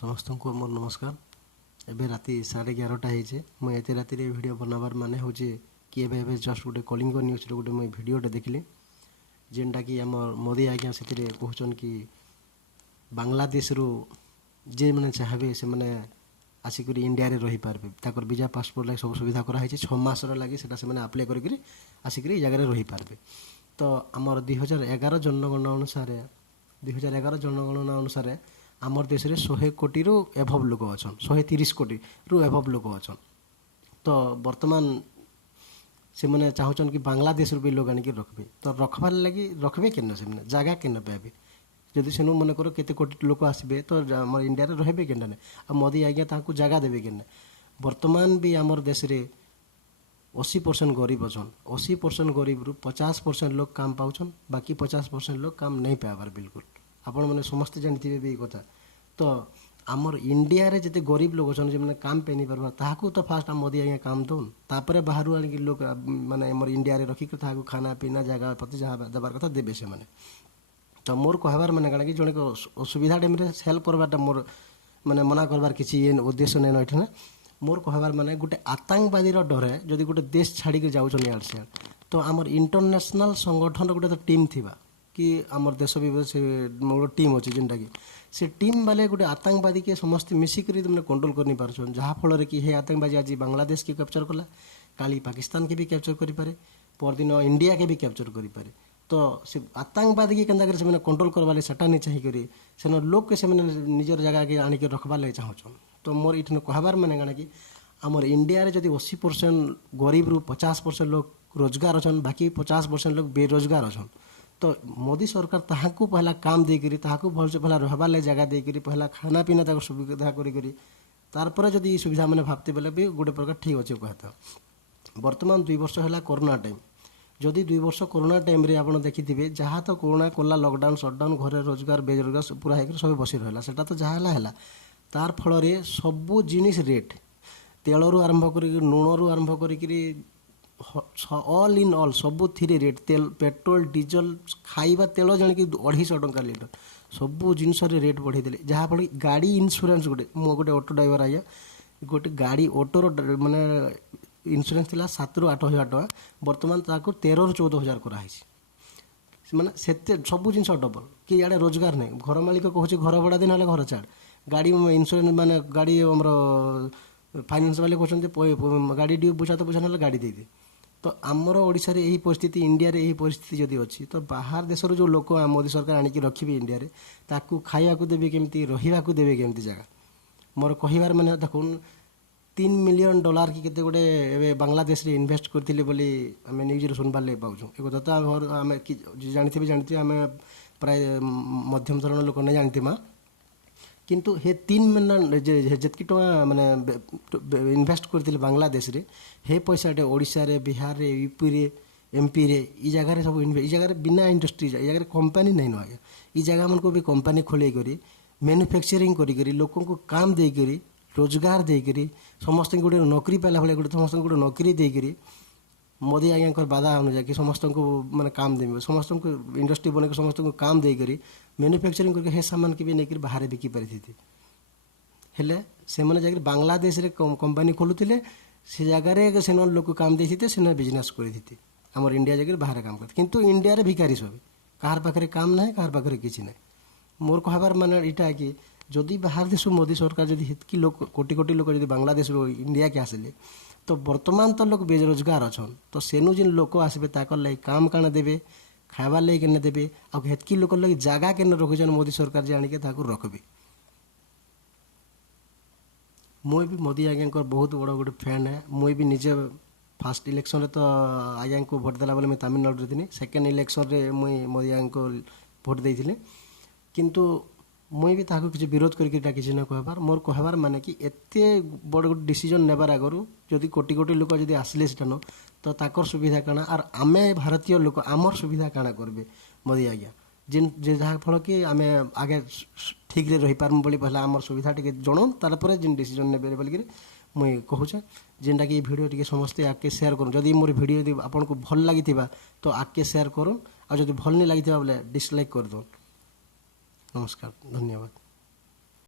समस्त को मोर नमस्कार। एबे राति 11:30 होइछे। मुझे एते राति रे वीडियो बनाबार माने होचे कि एबे जस्ट गोटे कलिंग न्यूज रे गोटे मुझे वीडियोटे देखली जेनटा कि आम मोदी आज्ञा से कहचन कि बांग्लादेश रु जे मैंने चाहे से मैंने आसिक इंडिया रे रही पारबे ताकर वीजा पासपोर्ट लगे सब सुविधा कराई 6 मास लगे से आप्लाय करी आसिक जगह रही पारबे। तो आमर 2011 जनगणना अनुसार 2011 जनगणना अनुसार आमर देश रे 100 कोटी रु एभव लोक अछन 130 कोटी रु एभव लोक अछन। तो वर्तमान से मैंने चाहून कि बांग्लादेश भी लोग आनिक रखबे तो रखबार लगी रखबे के से जगह के पाबे जदि सेनु मन कर केते कोटी लोक आसबे तो आम इंडिया रे रहबे के आ मोदी आज्ञा ताकू जगह देबे के वर्तमान भी आमर देश रे 80% गरीब अछन 80% गरीब रु 50% लोग काम पाउछन बाकी 50% लोग काम नहीं पाइबार बिल्कुल आपण मैंने समस्ते जानते भी कथा। तो आमर इंडिया रे जते गरीब लोग अछन जे माने काम पे नहीं पारबा ताहाकू तो फास्ट मोदी आज्ञा काम दउन तापरे बाहरु आनिक लोग माने आमर इंडिया रे रखी ताहाकू खाना पीना जगह पति जहाँ देबार कथा देबे से माने। तो मोर कहबार माने काଣା कि जने को असुविधा टाइम रे हेल्प करबाटा मोर माने मना करबार किछि उद्देश्य नै न एठने। मोर कहबार माने गोटे आतंकवादी रो डरे जदि गोटे देश छाड़ी के जाउछन यार से तो आमर इंटरनेशनल संगठन गोटे तो टीम थिबा कि आमर देश विदेश से मोर टीम अछि जेनटा कि से टीम वाले गोटे आतंकवादी के समस्त मिसिक मैंने कंट्रोल करनी पारछन जहाँ फल कि हे आतंकवादी आज बांग्लादेश के कैप्चर कला काली पाकिस्तान के भी कैप्चर करि पारे परदिन इंडिया के भी कैप्चर करि पारे। तो से आतंकवादी के केंदा से कंट्रोल करवा ले सेटा नहीं चाहिए करी से लोग के से निजर जगह के आनिक रखबार लगे चाहून। तो मोर इठन कहबार माने काଣା कि आमर इंडिया रे जदि 80% गरीब रु 50% लोग रोजगार अछन बाकी 50% लोग बेरोजगार अछन। तो मोदी सरकार ताहाकू पहला काम देकरी ताहाकू भल से पहला रहबार ले जगह देकरी पहला खाना पीना ताको सुविधा करी तारपर जदि सुविधा मैंने भाबते बेले भी गोटे प्रकार ठीक अच्छे कहता। वर्तमान 2 वर्ष है कोरोना टाइम जदि 2 वर्ष कोरोना टाइम रे आपण देखिथिबे जहाँ तो कोरोना कला लॉकडाउन शटडाउन घरे रोजगार बेरोजगार पूरा होकर सब बसी रहा सेटा तो जहाँ है तार फल सबू जिनिस रेट तेलू आरंभ कर लुण रु आरंभ कर ऑल इन ऑल सबू थी रेट तेल पेट्रोल डीजल खाइबा तेल जान कि 250 टंका लीटर सबू जिनस रेट बढ़े जहाँफल गाड़ी इन्शुरांस गोटे ऑटो ड्राइवर आया गोटे गाड़ी ऑटोर माने इन्शुरांस थिला 7 ରୁ 8 हजार टका वर्तमान ताको 13 ରୁ 14 हजार कराई माने सेते सबू जिनस डबल कि इे रोजगार नहीं घर मालिक कहूँ घर भड़ा दिन घर छाड़ गाड़ी इन्शुरांस माने गाड़ी आमर फाइनान्स वाले कहते गाड़ी ड्यू बुझा तो बुझा ना गाड़ी दे दे। तो आमर ओडिशा रे यही परिस्थिति इंडिया रे यही परिस्थिति जदि अच्छी तो बाहर देशर जो लोक मोदी सरकार आनिक रखिबे इंडिया रे ताकू खाइबा को देबे केमती रहिबा को देबे केमती जगह मोर कहिबार माने देखुन $3 मिलियन कि केते गोटे एबे बांग्लादेश रे इन्वेस्ट करथिले बोली आमे न्यूज रे सुनबार ले पाउछु एको दता घर आमे जानते आमे प्राय मध्यम धरण लोक नै जानतिमा किंतु हे 3 मिलियन जेतकी टका माने इन्वेस्ट करथिले बांग्लादेश रे हे पैसा ओडिशा रे बिहार रे यूपी रे एमपी रे ई जगह रे सब ई जगह रे बिना इंडस्ट्री ई जगह रे कंपनी नै न ई जगह मन को भी कंपनी खोले करी मैन्युफैक्चरिंग करी लोगों को काम दे करी रोजगार देकरी समस्त गोटे नौकरी पाला भाई गोटे समस्त गोटे नौकरी देकरी मोदी आज्ञा बाधा अनुजाई कि समस्त को माने काम देवे समस्त को इंडस्ट्री बन समस्त को काम देकरी मैन्युफैक्चरिंग करके हे सामान के भी नहीं बाहर बिकी पारि हेले से मैंने जाकर बांग्लादेश रे कंपनी खोलुले से जगह से लोग काम देते से बिजनेस करते आमर इंडिया जाकर बाहर काम करते किंतु इंडिया रे भिखारी सब कहार पाखे काम ना कहार पाखे किसी ना। मोर कहबार माने इटा कि जदि बाहर देश मोदी सरकार जदि हेतकी लोग कोटी कोटी लोग जदि बांग्लादेश इंडिया के आसिले तो वर्तमान तो लोग बेरोजगार अछन तो सेनु जिन लोक आसबे ताकर लगे काम काना देबे खाइबार लगे केने देबे आ हेतकी लोक लगे जगह केने रखिछन मोदी सरकार जे आनिके ताकू रखबे। मुई भी मोदी आज्ञा बहुत बड़ गोटे फैन है मुई भी निजे फास्ट इलेक्शन रे तो आज्ञा को भोट देला बेले मैं तमिलनाडु रे सेकेंड इलेक्शन रे मुई मोदी आज्ञा को भोट देइथिले किंतु मुई भी ताको किसी विरोध करके किसी ना कहबार मोर कहबार माने कि एते बड़ गोटे डिसीजन नेबार आगरू जदि कोटी कोटी लोक जदि आसले सेटानो तो ताकर सुविधा काना आर आमे भारतीय लोक आमर सुविधा काना करबे मोदी आज्ञा जिन जहाँ फल कि आमे आगे ठीक रे रही पारमु बोली पहला आमर सुविधा टिके जणन तार पर जिन डिसीजन नेबे बोली कि मुई कहूचे जेनटा कि वीडियो टिके समस्ते आके शेयर करूँ जदि मोर वीडियो यदि आपन को भल लागिथिबा तो आके शेयर करूँ आ जदि भल नहीं लागिथिबा बोले डिसलाइक कर दो। नमस्कार धन्यवाद।